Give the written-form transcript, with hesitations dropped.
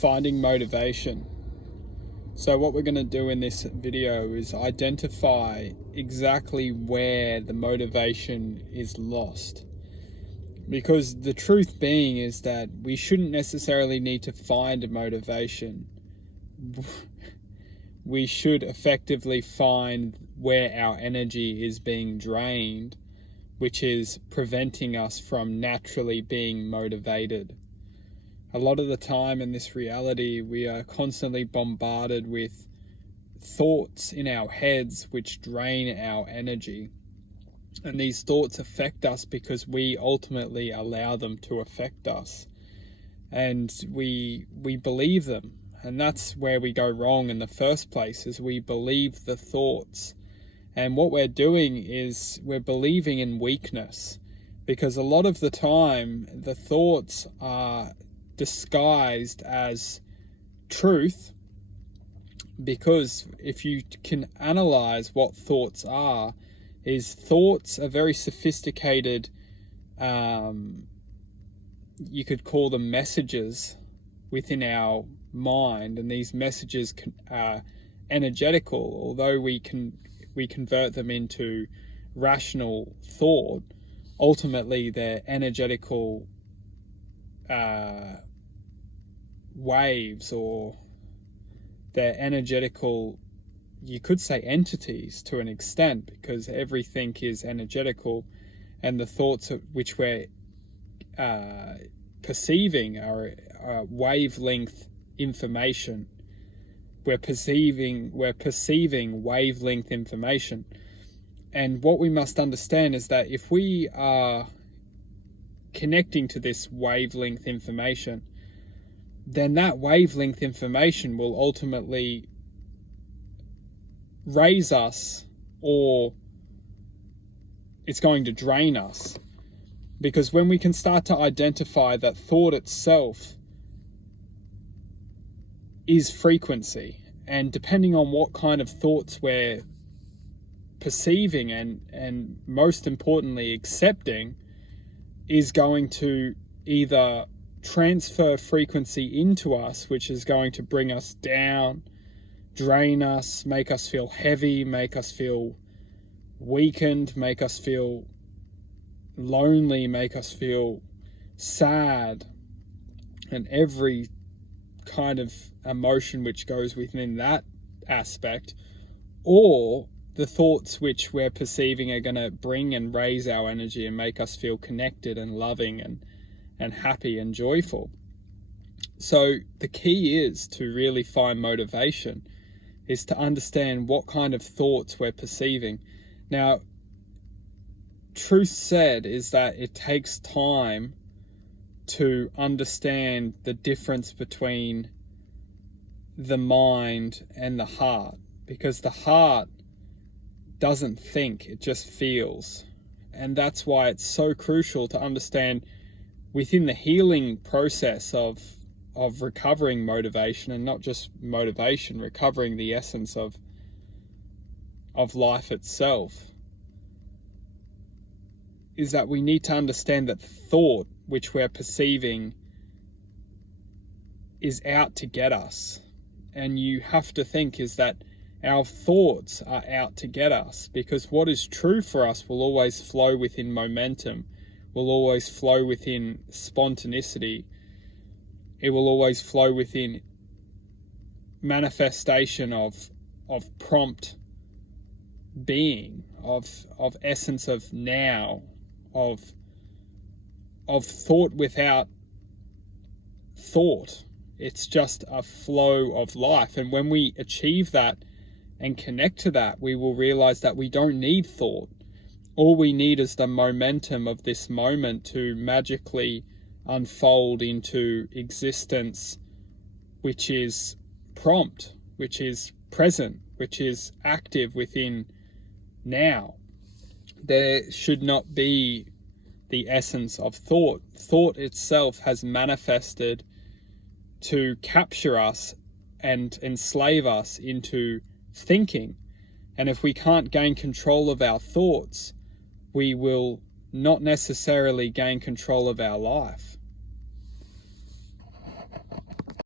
finding motivation. So what we're going to do in this video is identify exactly where the motivation is lost. Because the truth being is that we shouldn't necessarily need to find a motivation. We should effectively find where our energy is being drained, which is preventing us from naturally being motivated. A lot of the time in this reality, we are constantly bombarded with thoughts in our heads which drain our energy. And these thoughts affect us because we ultimately allow them to affect us. And we believe them. And that's where we go wrong in the first place, is we believe the thoughts. And what we're doing is we're believing in weakness. Because a lot of the time, the thoughts are disguised as truth, because if you can analyze what thoughts are very sophisticated, you could call them messages within our mind, and these messages are energetical. Although we convert them into rational thought, ultimately they're energetical waves, or they're energetical, you could say, entities to an extent, because everything is energetical, and the thoughts which we're perceiving are wavelength information. We're perceiving wavelength information. And what we must understand is that if we are connecting to this wavelength information, then that wavelength information will ultimately raise us, or it's going to drain us. Because when we can start to identify that thought itself is frequency, and depending on what kind of thoughts we're perceiving and most importantly accepting, is going to either transfer frequency into us, which is going to bring us down, drain us, make us feel heavy, make us feel weakened, make us feel lonely, make us feel sad, and every kind of emotion which goes within that aspect. Or the thoughts which we're perceiving are going to bring and raise our energy and make us feel connected and loving and happy and joyful. So the key is to really find motivation, is to understand what kind of thoughts we're perceiving. Now, truth said is that it takes time to understand the difference between the mind and the heart, because the heart doesn't think, it just feels. And that's why it's so crucial to understand within the healing process of recovering motivation, and not just motivation, recovering the essence of life itself, is that we need to understand that thought which we're perceiving is out to get us. And you have to think is that our thoughts are out to get us, because what is true for us will always flow within momentum, will always flow within spontaneity. It will always flow within manifestation of prompt being, of essence of now, of thought without thought. It's just a flow of life. And when we achieve that and connect to that, we will realize that we don't need thought. All we need is the momentum of this moment to magically unfold into existence, which is prompt, which is present, which is active within now. There should not be the essence of thought. Thought itself has manifested to capture us and enslave us into thinking. And if we can't gain control of our thoughts, we will not necessarily gain control of our life.